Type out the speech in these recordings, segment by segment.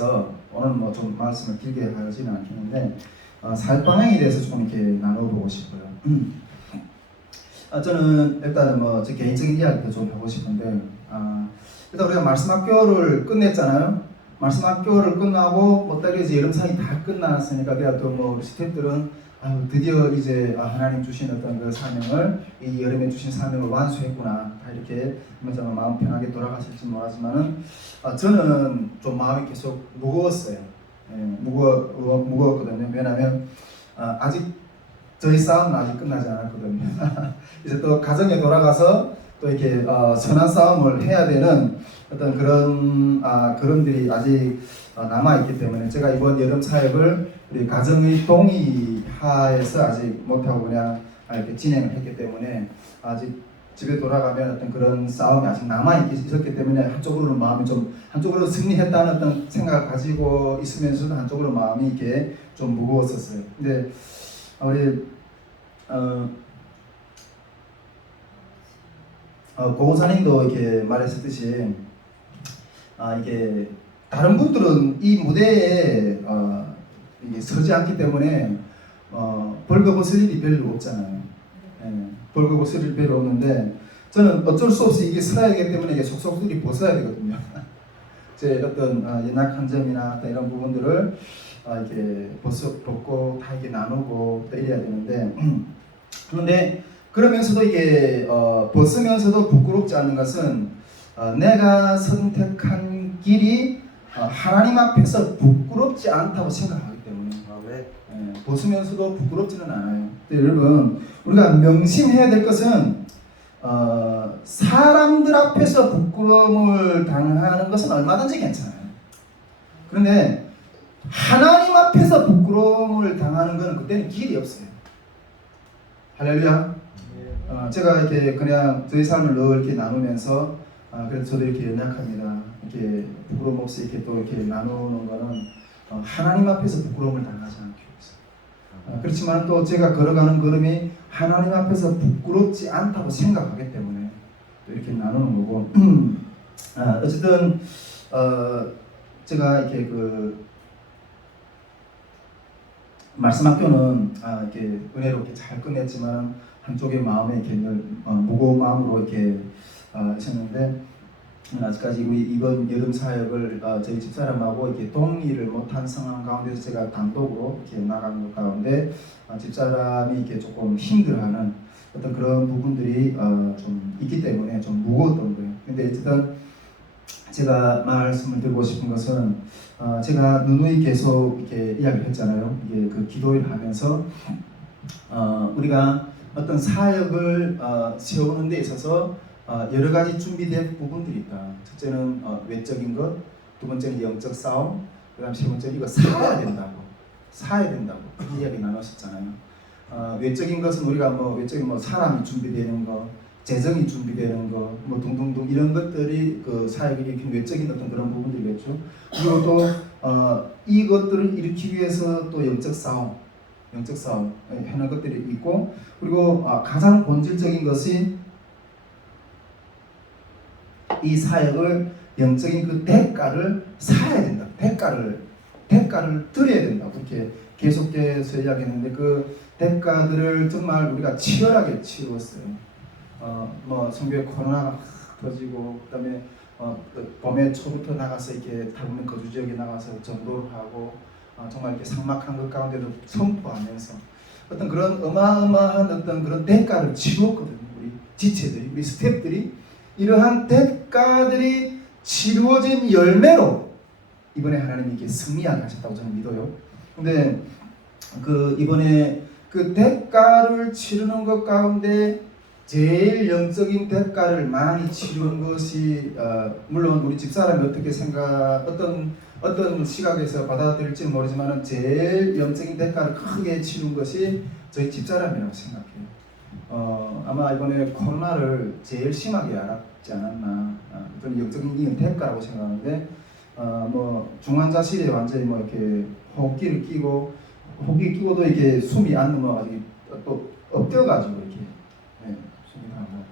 대해서 오늘 뭐 좀 말씀을 길게 하지는 않겠는데 사역 방향에 대해서 좀 이렇게 나눠보고 싶어요. 저는 일단은 뭐 제 개인적인 이야기도 좀 하고 싶은데 일단 우리가 말씀학교를 끝냈잖아요. 말씀학교를 끝나고 뭐 딸이 여름상이 다 끝났으니까 그래야 또 뭐 우리 스태프들은 드디어 이제 하나님 주신 어떤 그 사명을 이 여름에 주신 사명을 완수했구나 다 이렇게 하면서 마음 편하게 돌아가실지 모르지만은 저는 좀 마음이 계속 무거웠어요. 예, 무거웠거든요. 왜냐하면 아직 저희 싸움은 아직 끝나지 않았거든요. 이제 또 가정에 돌아가서 또 이렇게 선한 싸움을 해야 되는 어떤 그런 그런들이 아직 남아 있기 때문에 제가 이번 여름 사역을 우리 가정의 동의하에서 아직 못하고 그냥 이렇게 진행을 했기 때문에 아직 집에 돌아가면 어떤 그런 싸움이 아직 남아 있었기 때문에 한쪽으로는 마음이 좀 한쪽으로 승리했다는 어떤 생각을 가지고 있으면서도 한쪽으로 마음이 이렇게 좀 무거웠었어요. 근데 우리 고은사님도 이렇게 말했었듯이 이게 다른 분들은 이 무대에 이게 서지 않기 때문에 벌거벗을 일이 별로 없잖아요. 예, 벌거벗을 일이 별로 없는데 저는 어쩔 수 없이 이게 서야 하기 때문에 이게 속속들이 벗어야 되거든요. 제 어떤 연약한 점이나 이런 부분들을 이렇게 벗고 다 이렇게 나누고 또 이래야 되는데 그런데 그러면서도 이게 벗으면서도 부끄럽지 않은 것은 내가 선택한 길이 하나님 앞에서 부끄럽지 않다고 생각하기 때문에 벗으면서도 부끄럽지는 않아요. 여러분 우리가 명심해야 될 것은 사람들 앞에서 부끄러움을 당하는 것은 얼마든지 괜찮아요. 그런데 하나님 앞에서 부끄러움을 당하는 것은 그때는 길이 없어요. 할렐루야. 제가 이렇게 그냥 저희 삶을 늘 이렇게 나누면서 그래도 저도 이렇게 연약합니다. 이렇게 부끄러움 없이 이렇게 또 이렇게 나누는 거는 하나님 앞에서 부끄러움을 당하지 않기 위해서. 그렇지만 또 제가 걸어가는 걸음이 하나님 앞에서 부끄럽지 않다고 생각하기 때문에 또 이렇게 나누는 거고. 어쨌든 제가 이렇게 그 말씀학교는 이렇게 은혜롭게 잘 끝냈지만 한쪽의 마음에 이렇게 늘 무거운 마음으로 이렇게 하셨는데 아직까지 우리 이번 여름 사역을 저희 집사람하고 이렇게 동의를 못한 상황 가운데서 제가 단독으로 이렇게 나가는 것 가운데 집사람이 이렇게 조금 힘들어하는 어떤 그런 부분들이 좀 있기 때문에 좀 무거웠던 거예요. 근데 어쨌든 제가 말씀을 드리고 싶은 것은 제가 누누이 계속 이렇게 이야기를 했잖아요. 이게 그 기도를 하면서 우리가 어떤 사역을 세우는 데 있어서 여러 가지 준비된 부분들이 있다. 첫째는 외적인 것, 두 번째는 영적 싸움, 그다음 세 번째는 이거 사야 된다고 그 이야기 나눴었잖아요. 외적인 것은 우리가 외적인 사람이 준비되는 거, 재정이 준비되는 거, 등등등 이런 것들이 그 사역을 일으키는 외적인 어떤 그런 부분들이겠죠. 그리고 또 이것들을 일으키기 위해서 또 영적 싸움 하는 것들이 있고, 그리고 가장 본질적인 것이 이 사역을 영적인 그 대가를 사야 된다. 대가를 드려야 된다. 그렇게 계속해서 이야기했는데 그 대가들을 정말 우리가 치열하게 치루었어요. 성교에 코로나가 터지고 그다음에 봄에 초부터 나가서 이렇게 다국민 거주 지역에 나가서 전도를 하고 정말 이렇게 삭막한 것 가운데도 선포하면서 어떤 그런 어마어마한 어떤 그런 대가를 치루었거든요. 우리 지체들이, 우리 스태프들이 이러한 대가들이 치루어진 열매로 이번에 하나님이 이렇게 승리하게 하셨다고 저는 믿어요. 근데 그 이번에 그 대가를 치르는 것 가운데 제일 영적인 대가를 많이 치른 것이 물론 우리 집사람이 어떻게 어떤 시각에서 받아들일지는 모르지만 제일 영적인 대가를 크게 치른 것이 저희 집사람이라고 생각해요. 아마 이번에 코로나를 제일 심하게 알았지 않았나. 그런 영적인 대가라고 생각하는데 중환자실에 완전히 이렇게 호흡기를 끼고 호흡기 끼고도 이렇게 숨이 안 넘어가지고 또 엎드려가지고 이렇게 숨이 하고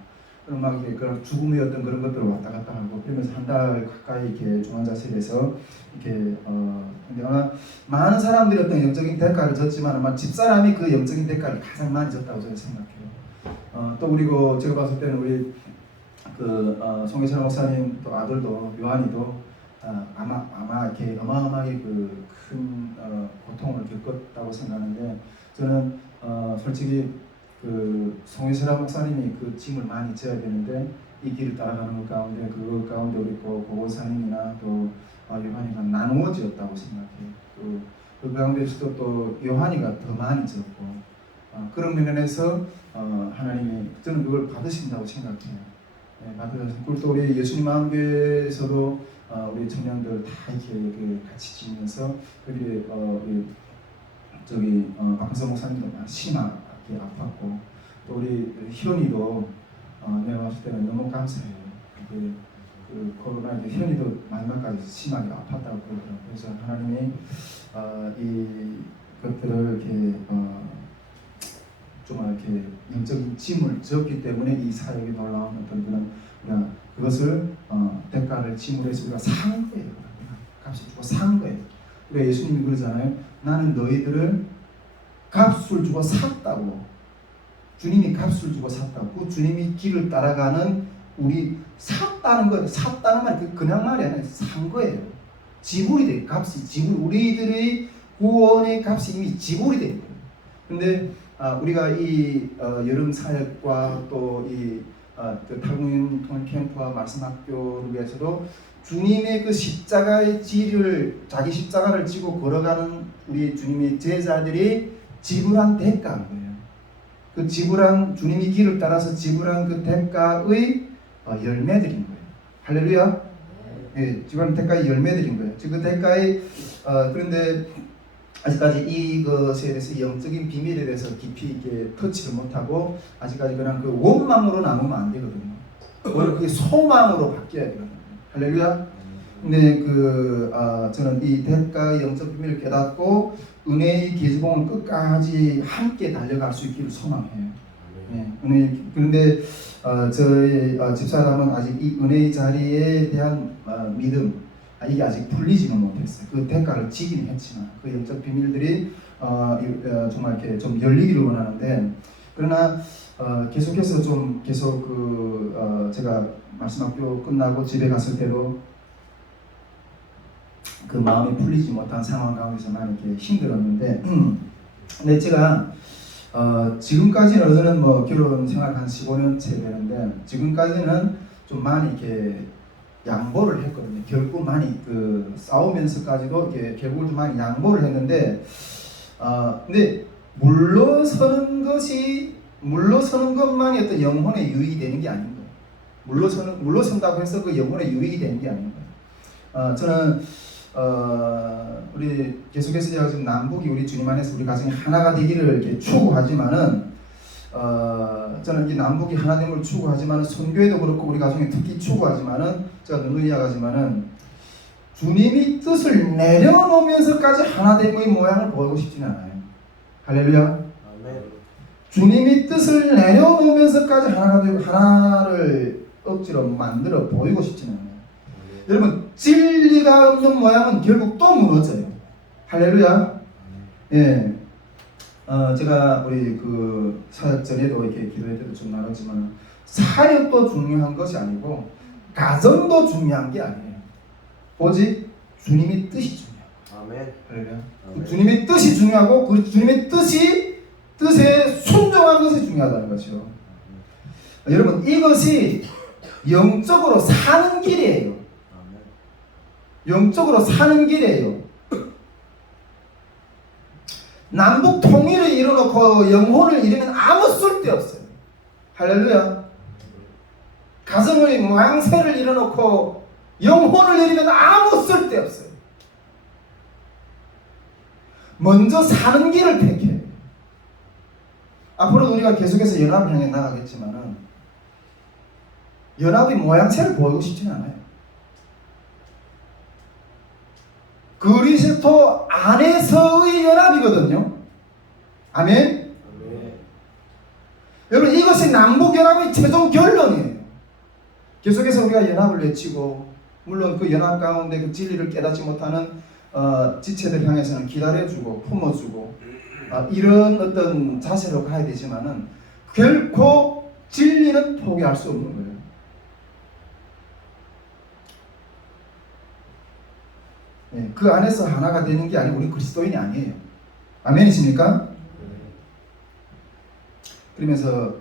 그런 막 이렇게 그런 죽음의 어떤 그런 것들을 왔다 갔다 하고 그러면서 한 달 가까이 이렇게 중환자실에서 이렇게 근데 아마 많은 사람들이 어떤 영적인 대가를 졌지만 아마 집사람이 그 영적인 대가를 가장 많이 졌다고 저는 생각해요. 또 그리고 제가 봤을 때는 우리 송혜철 목사님 또 아들도 요한이도 아마 이렇게 어마어마하게 그 큰 고통을 겪었다고 생각하는데 저는 솔직히 그 송혜철 목사님이 그 짐을 많이 져야 되는데 이 길을 따라가는 것 가운데 그 가운데 우리 고고사님이나 또 요한이가 나누어 지었다고 생각해요. 그 가운데서도 또 요한이가 더 많이 졌고 그런 면에서 하나님이 저는 그걸 받으신다고 생각해요. 네, 받으셔서 그리고 또 우리 예수님 마음교회에서도 우리 청년들 다 이렇게 같이 지면서 우리 박근성 목사님도 심하게 아팠고 또 우리 희원이도 내가 봤을 때는 너무 감사해요. 그 코로나 희원이도 마지막까지 심하게 아팠다고 그러더라고요. 그래서 하나님이 이 것들을 이렇게 좀 이렇게 영적인 짐을 졌기 때문에 이 사역이 놀라운 어떤 그런 그것을 대가를 짐으로 해서 우리가 산 거예요. 값을 주고 산 거예요. 우리가 예수님이 그러잖아요. 나는 너희들을 값을 주고 샀다고. 주님이 값을 주고 샀다고. 그 주님이 길을 따라가는 우리 샀다는 거예요. 샀다는 말이 그냥 말이 아니라 산 거예요. 지불이 돼. 값이 지불. 우리들의 구원의 값이 이미 지불이 된 거예요. 근데 우리가 이 여름 사역과 또 이 탈북민 통일 캠프와 말씀학교를 위해서도 주님의 그 십자가의 길을 자기 십자가를 지고 걸어가는 우리 주님의 제자들이 지불한 대가인 거예요. 그 지불한 주님이 길을 따라서 지불한 그 대가의 열매들인 거예요. 할렐루야. 예, 지불한 대가의 열매들인 거예요. 그 대가의 그런데 아직까지 이것에 대해서 영적인 비밀에 대해서 깊이 있게 터치를 못하고 아직까지 그냥 그 원망으로 남으면 안 되거든요. 오히려 그게 소망으로 바뀌어야 되거든요. 할렐루야. 근데 저는 이 대가의 영적 비밀을 깨닫고 은혜의 계주봉을 끝까지 함께 달려갈 수 있기를 소망해요. 네, 그런데 저희 집사람은 아직 이 은혜의 자리에 대한 믿음 이게 아직 풀리지는 못했어요. 그 대가를 지긴 했지만 그 영적 비밀들이 정말 이렇게 좀 열리기를 원하는데 그러나 계속해서 좀 계속 제가 말씀학교 끝나고 집에 갔을 때도 그 마음이 풀리지 못한 상황 가운데서 많이 이렇게 힘들었는데 근데 제가 지금까지는 저는 뭐 결혼 생활 한 15년째 되는데 지금까지는 좀 많이 이렇게 양보를 했거든요. 결국 많이 싸우면서까지도 이렇게 결국은 좀 많이 양보를 했는데 근데 물러서는 것만이 어떤 영혼의 유익이 되는 게 아닌 거예요. 물러선다고 해서 그 영혼의 유익이 되는 게 아닌 거예요. 저는 우리 계속해서 제가 지금 남북이 우리 주님 안에서 우리 가정이 하나가 되기를 이렇게 추구하지만은 저는 이 남북이 하나됨을 추구하지만은 선교회도 그렇고 우리 가정에 특히 추구하지만은 제가 누누이 이야기하지만은 주님이 뜻을 내려놓으면서까지 하나됨의 모양을 보이고 싶지는 않아요. 할렐루야. 아멘. 주님이 뜻을 내려놓으면서까지 하나를 억지로 만들어 보이고 싶지는 않아요. 여러분 진리가 없는 모양은 결국 또 무너져요. 할렐루야. 예. 제가 우리 사역 전에도 이렇게 기도할 때도 좀 나눴지만 사역도 중요한 것이 아니고 가정도 중요한 게 아니에요. 오직 주님의 뜻이 중요하고. 아멘. 할렐루야. 그 주님의 뜻이 중요하고 그 주님의 뜻에 순종하는 것이 중요하다는 것이요. 여러분 이것이 영적으로 사는 길이에요. 영적으로 사는 길이에요. 남북 통일을 이뤄놓고 영혼을 이루면 아무 쓸데없어요. 할렐루야. 가정의 모양새를 이뤄놓고 영혼을 이루면 아무 쓸데없어요. 먼저 사는 길을 택해요. 앞으로 우리가 계속해서 연합을 향해 나가겠지만은 연합의 모양새를 보이고 싶지는 않아요. 그리스도 안에서의 연합이거든요. 아멘? 아멘. 여러분 이것이 남북연합의 최종 결론이에요. 계속해서 우리가 연합을 외치고, 물론 그 연합 가운데 그 진리를 깨닫지 못하는 지체들 향해서는 기다려주고 품어주고 이런 어떤 자세로 가야 되지만은 결코 진리는 포기할 수 없는 거예요. 네, 그 안에서 하나가 되는 게 아니고 우리 그리스도인이 아니에요. 아멘이십니까? 그러면서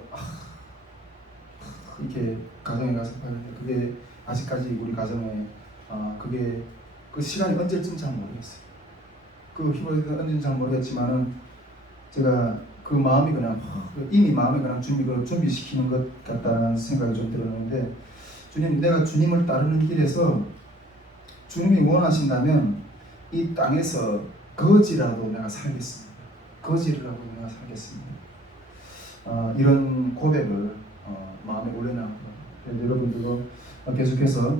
이렇게 가정에 가서 봤는데 그게 아직까지 우리 가정에 그게 그 시간이 언제쯤 잘 모르겠어요. 그 희망이 언제쯤 잘 모르겠지만은 제가 그 마음이 그냥 이미 마음에 그냥 준비시키는 것 같다는 생각이 좀 들었는데, 주님, 내가 주님을 따르는 길에서 주님이 원하신다면 이 땅에서 거지라도 내가 살겠습니다. 거지라도 내가 살겠습니다. 이런 고백을 마음에 올려놨고, 여러분들도 계속해서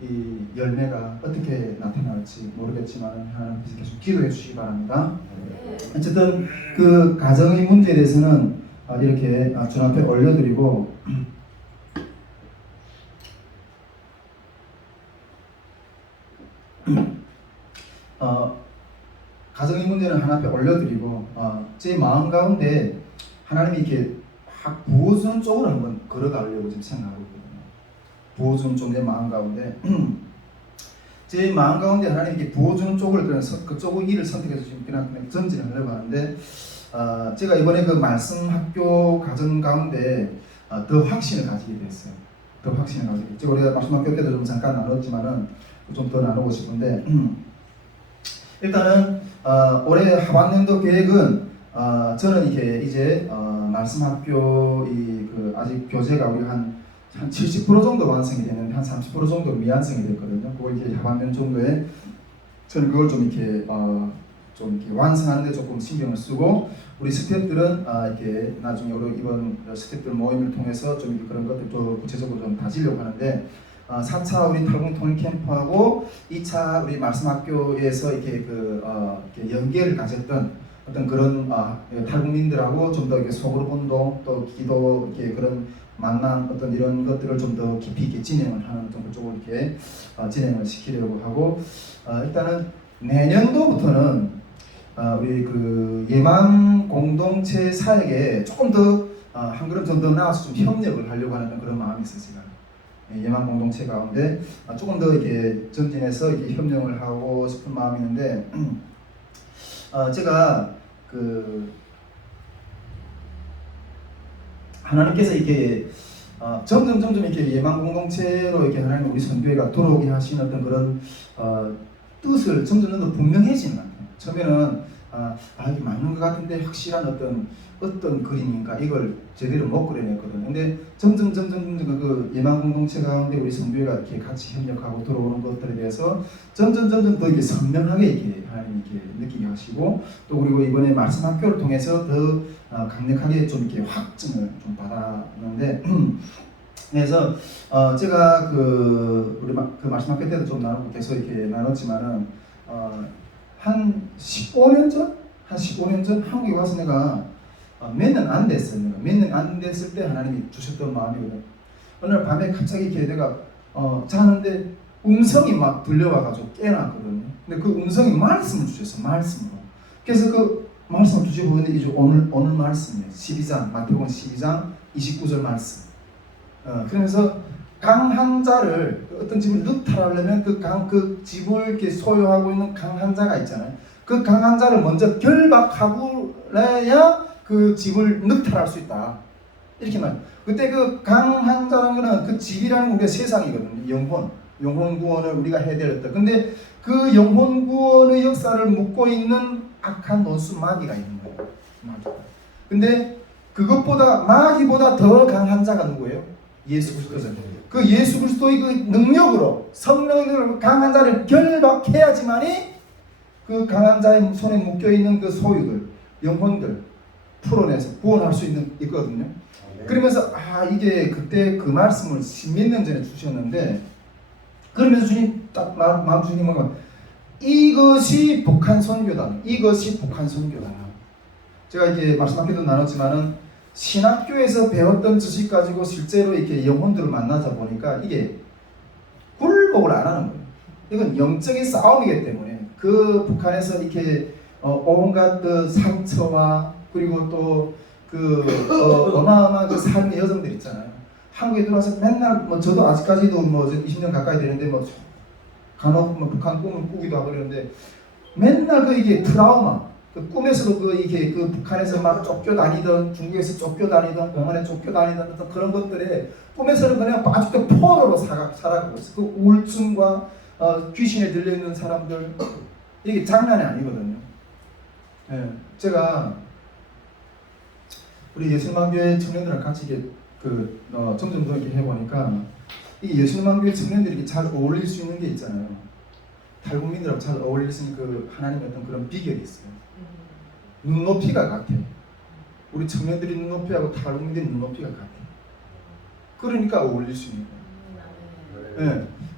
이 열매가 어떻게 나타날지 모르겠지만 하나님께서 계속 기도해 주시기 바랍니다. 어쨌든 그 가정의 문제에 대해서는 이렇게 주 앞에 올려드리고, 가정의 문제는 하나 앞에 올려드리고 제 마음 가운데 하나님이 이렇게 부어주는 쪽으로 한번 걸어가려고 지금 생각하고 있거든요. 부어주는 쪽 내 마음 가운데 제 마음 가운데 하나님이 부어주는 쪽을 그쪽 일을 선택해서 지금 그냥 전진하려고 하는데, 제가 이번에 그 말씀 학교 가정 가운데 더 확신을 가지게 됐어요. 더 확신을 가지게 됐죠. 우리가 말씀 학교 때도 좀 잠깐 나눴지만은 좀 더 나누고 싶은데, 일단은 올해 하반년도 계획은 저는 이게 이제 말씀 학교 그 아직 교재가 우리 한 70% 정도 완성이 되는데 한 30% 정도 미완성이 됐거든요. 그걸 이렇게 하반년 정도에 저는 그걸 좀 이렇게 완성하는데 조금 신경을 쓰고, 우리 스태프들은 이렇게 나중에 이번 스태프들 모임을 통해서 좀 그런 것들 좀 구체적으로 좀 다지려고 하는데, 4차 우리 탈북 통일 캠프하고 2차 우리 말씀학교에서 이렇게 이렇게 연계를 가졌던 어떤 그런 탈북민들하고 좀 더 이렇게 소그룹 운동 또 기도 이렇게 그런 만남 어떤 이런 것들을 좀 더 깊이 있게 진행을 하는 좀 그쪽으로 이렇게 진행을 시키려고 하고, 일단은 내년도부터는 우리 그 예망 공동체 사역에 조금 더 한 걸음 좀 더 나아서 좀 협력을 하려고 하는 그런 마음이 있어요. 제가 예망 공동체 가운데 조금 더 이렇게 전진해서 이렇게 협력을 하고 싶은 마음이 있는데, 제가 그 하나님께서 이렇게 점점 이렇게 예망 공동체로 이렇게 하나님 우리 선교회가 돌아오게 하시는 어떤 그런 뜻을 점점 더 분명해지는 것 같아요. 처음에는 이게 맞는 것 같은데 확실한 어떤 그림인가 이걸 제대로 못 그려냈거든요. 근데 점점 그 예망 공동체 가운데 우리 선교회가 이렇게 같이 협력하고 들어오는 것들에 대해서 점점 더 이렇게 선명하게 이렇게 하나님 이렇게 느끼게 하시고, 또 그리고 이번에 말씀 학교를 통해서 더 강력하게 좀 이렇게 확증을 좀 받았는데, 그래서 제가 우리 그 말씀 학교 때도 좀 나누고 계속 이렇게 나눴지만은 한 15년 전 한국에 와서 내가 몇 년 안 됐어요. 몇 년 안 됐을 때 하나님이 주셨던 마음이거든. 어느 날 밤에 갑자기 이렇게 내가 자는데 음성이 막 들려와가지고 깨어났거든요. 근데 그 음성이 말씀을 주셨어. 말씀으로. 그래서 그 말씀을 주시고 있는데 이제 오늘 말씀이에요. 12장 마태복음 12장 29절 말씀. 그러면서 강한 자를 어떤 집을 늑탈하려면 그 집을 이렇게 소유하고 있는 강한 자가 있잖아요. 그 강한 자를 먼저 결박하고 해야 그 집을 늑탈할 수 있다. 이렇게 말해요. 그때 그 강한 자라는 거는 그 집이라는 게 우리가 세상이거든요. 영혼 구원을 우리가 해야 될 때. 근데 그 영혼 구원의 역사를 묶고 있는 악한 원수 마귀가 있는 거예요. 마귀가. 근데 그것보다 마귀보다 더 강한 자가 누구예요? 예수 그리스도잖아요. 그 예수 그리스도의 그 능력으로 성령의 강한 자를 결박해야지만이 그 강한 자의 손에 묶여 있는 그 소유들, 영혼들 풀어내서 구원할 수 있거든요. 그러면서 이게 그때 그 말씀을 몇 년 전에 주셨는데, 그러면서 주님 딱 마음 주시는 건 이것이 북한 선교다. 이것이 북한 선교다. 제가 이렇게 말씀하기도 나눴지만은 신학교에서 배웠던 지식 가지고 실제로 이렇게 영혼들을 만나자 보니까 이게 굴복을 안 하는 거예요. 이건 영적인 싸움이기 때문에 그 북한에서 이렇게 온갖 그 상처와 그리고 또 어마어마한 그 삶의 여정들 있잖아요. 한국에 들어와서 맨날 뭐 저도 아직까지도 뭐 20년 가까이 되는데 뭐 간혹 뭐 북한 꿈을 꾸기도 하고 그러는데 맨날 그 이게 트라우마, 그 꿈에서도 그 이게 그 북한에서 막 쫓겨다니던 중국에서 쫓겨다니던 공안에 쫓겨다니던 어떤 그런 것들에 꿈에서는 그냥 아직도 포로로 살아가고 있어. 그 우울증과 귀신에 들려 있는 사람들 이게 장난이 아니거든요. 예, 제가 우리 예술만교회 청년들랑 같이 이게 점점 더 이렇게 해보니까 이 예술만교회 청년들이 이렇게 잘 어울릴 수 있는 게 있잖아요. 탈북민들하고 잘 어울릴 수 있는 그 하나님의 어떤 그런 비결이 있어요. 눈높이가 같아. 우리 청년들이 눈높이하고 탈북민들이 눈높이가 같아. 그러니까 어울릴 수 있는 거예요.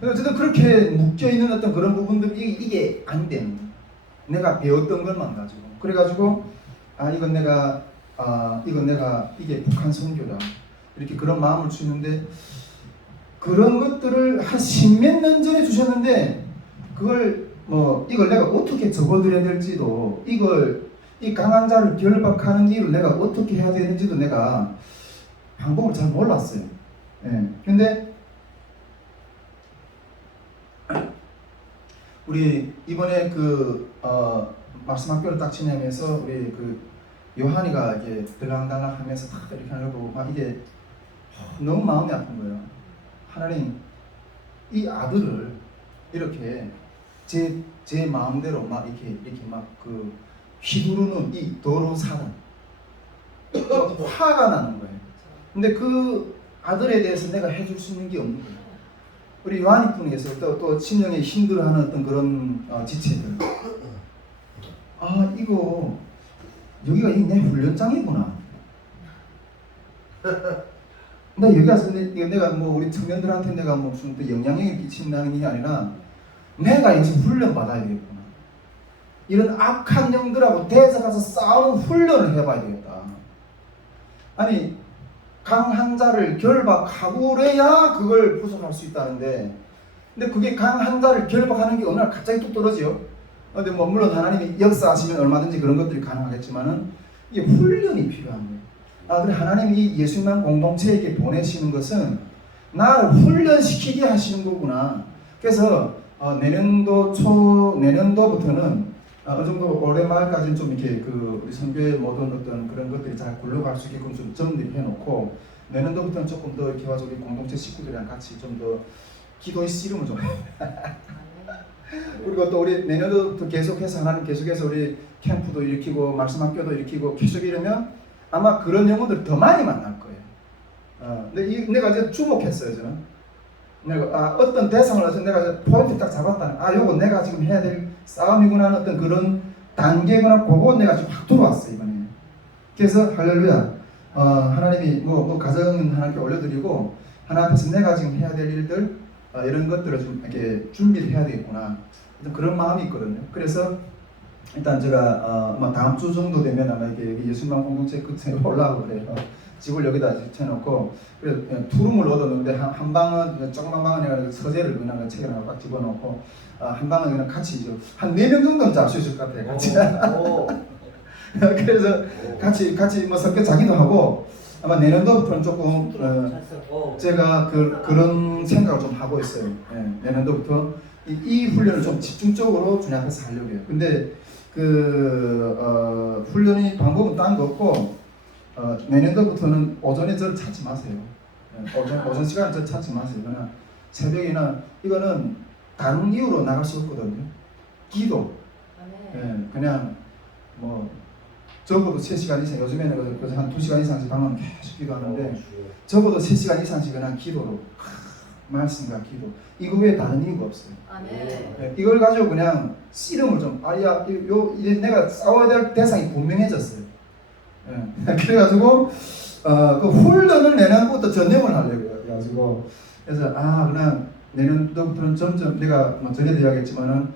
네. 어쨌든 그렇게 묶여있는 어떤 그런 부분들이 이게 안 되는 거예요. 내가 배웠던 것만 가지고. 그래가지고 이건 내가 이게 북한 선교다. 이렇게 그런 마음을 주는데 그런 것들을 한 십몇 년 전에 주셨는데 그걸 이걸 내가 어떻게 접어드려야 될지도 이 강한 자를 결박하는 일을 내가 어떻게 해야 되는지도 내가 방법을 잘 몰랐어요. 예. 근데 우리 이번에 말씀학교를 딱 지내면서 우리 요한이가 이게 들랑달랑 하면서 딱 이렇게 하는 거 보고 막 이게 너무 마음이 아픈 거예요. 하나님, 이 아들을 이렇게 제 마음대로 막 이렇게 막 휘두르는 이 더러운 사람, 화가 나는 거예요. 근데 그 아들에 대해서 내가 해줄 수 있는 게 없는 거예요. 우리 요한이 분에서 또 심령에 힘들어하는 어떤 그런 지체들. 이거 여기가 내 훈련장이구나. 근데 여기 와서 내가 우리 청년들한테 내가 무슨 또 영향력을 끼친다는 게 아니라 내가 여기서 훈련 받아야 되겠구나. 이런 악한 영들하고 대적해서 싸우는 훈련을 해봐야 되겠다. 아니 강한 자를 결박하고 그래야 그걸 부숴할 수 있다는데, 근데 그게 강한 자를 결박하는 게 어느 날 갑자기 뚝 떨어지요. 근데 물론 하나님이 역사하시면 얼마든지 그런 것들이 가능하겠지만은 이게 훈련이 필요한 거예요. 그래 하나님이 이 예수님만 공동체에게 보내시는 것은 나를 훈련시키게 하시는 거구나. 그래서 내년도부터는 어느 정도 올해 말까지는 좀 이렇게 우리 선교의 모든 어떤 그런 것들이 잘 굴러갈 수 있게끔 좀 정리를 해놓고 내년도부터는 조금 더 이렇게 와서 우리 공동체 식구들이랑 같이 좀 더 기도의 씨름을 좀 그리고 또 우리 내년도부터 계속해서 하나님 계속해서 우리 캠프도 일으키고 말씀학교도 일으키고 계속 이러면 아마 그런 영혼들 더 많이 만날 거예요. 근데 내가 이제 주목했어요. 저는 내가 어떤 대상을 해서 내가 포인트 딱 잡았다는 요거 내가 지금 해야 될 싸움이구나 하는 어떤 그런 단계구나 그거 내가 지금 확 들어왔어요 이번에. 그래서 할렐루야. 하나님이 가정은 하나님께 올려드리고 하나님 앞에서 내가 지금 해야 될 일들 이런 것들을 좀 이렇게 준비를 해야 되겠구나 그런 마음이 있거든요. 그래서 일단 제가 다음 주 정도 되면 아마 이렇게 예수님만 공동체 끝에 올라가고 그래요. 집을 여기다 해놓고 그래서 투룸을 얻었는데 한 방은 조그만 방은 내가 서재를 그냥 책을 하나 꽉 집어넣고 한 방은 그냥 같이 한 4명 정도는 잘 수 있을 것 같아요. 같이. 그래서 같이 섞여 자기도 하고 아마 내년도부터는 조금 제가 그런 생각을 좀 하고 있어요. 내년도부터 이 훈련을 좀 집중적으로 주님 앞에서 하려고 해요. 근데 훈련이 방법은 딴 거 없고 내년도부터는 오전에 저를 찾지 마세요. 오전 시간에 저를 찾지 마세요. 그러나 새벽에는 이거는 다른 이유로 나갈 수 없거든요. 기도. 그냥 적어도 3시간 이상, 요즘에는 그래서 한 2시간 이상씩 방은 계속 기도하는데 적어도 3시간 이상씩 그냥 기도로 말씀과 기도 이거 외에 다른 이유가 없어요. 이걸 가지고 그냥 씨름을 좀 이제 내가 싸워야 될 대상이 분명해졌어요. 그래가지고 그 훈련을 내년부터 전념을 하려고요. 그래가지고 그래서 그냥 내년부터는 점점 내가 전에도 이야기했지만은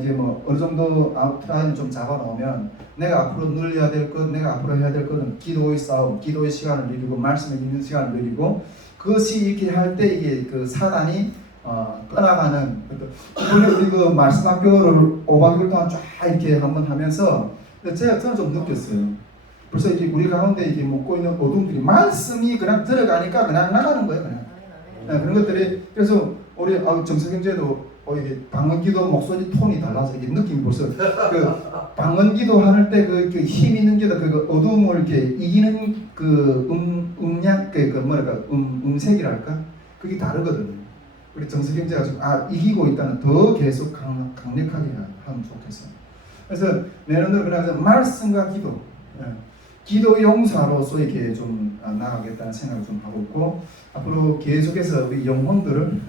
이제 뭐 어느 정도 아웃라인을 좀 잡아놓으면 내가 앞으로 늘려야 될 것, 내가 앞으로 해야 될 것은 기도의 싸움, 기도의 시간을 누리고 말씀을 읽는 시간을 누리고 그것이 이렇게 할 때 이게 그 사단이 떠나가는 원래 우리 그 말씀학교를 5박 6일 동안 쫙 이렇게 한번 하면서 저는 좀 느꼈어요. 벌써 이렇게 우리 가운데 이렇게 묻고 있는 어둠들이 말씀이 그냥 들어가니까 그냥 나가는 거예요, 그냥. 네, 그런 것들이 그래서 우리 정서경제도 이게 방언기도 목소리 톤이 달라서 이게 느낌이 벌써 그 방언기도 할 때 그 힘 있는 기도 그 어둠을 이렇게 이기는 그 음량 그 뭐랄까 음색이랄까 그게 다르거든요. 우리 정서경제가 좀 이기고 있다는 더 계속 강력하게 하면 좋겠어요. 그래서 내년도 그냥 말씀과 기도, 기도 용사로서 이렇게 좀 나가겠다는 생각을 좀 하고 있고 앞으로 계속해서 우리 영혼들을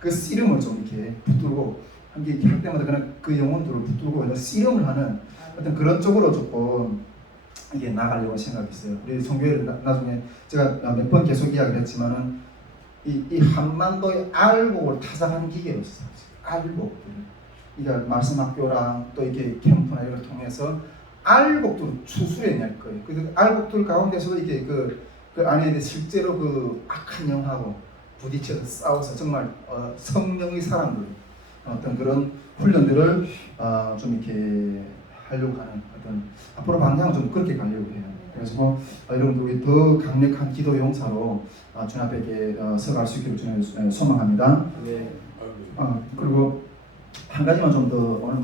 그 씨름을 좀 이렇게 붙들고 한 게 할 때마다 그냥 그 영혼들을 붙들고 씨름을 하는 어떤 그런 쪽으로 조금 이게 나가려고 생각했어요. 우리 성교회를 나중에 제가 몇 번 계속 이야기를 했지만은 이 한반도의 알곡을 타작하는 기계로서 알곡들, 이게 말씀학교랑 또 이게 캠프나 이걸 통해서 알곡들을 추수해낼 거예요. 그 알곡들 가운데서도 이게 그 안에 실제로 그 악한 영하고 부딪혀서 싸워서 정말 성령의 사람들 어떤 그런 훈련들을 좀 이렇게 하려고 하는 어떤 앞으로 방향은 좀 그렇게 가려고 해요. 그래서 뭐 여러분들 우리 더 강력한 기도 용사로 주님 앞에 서갈 수 있기를 주님 소망합니다. 네. 그리고 한 가지만 좀 더 오늘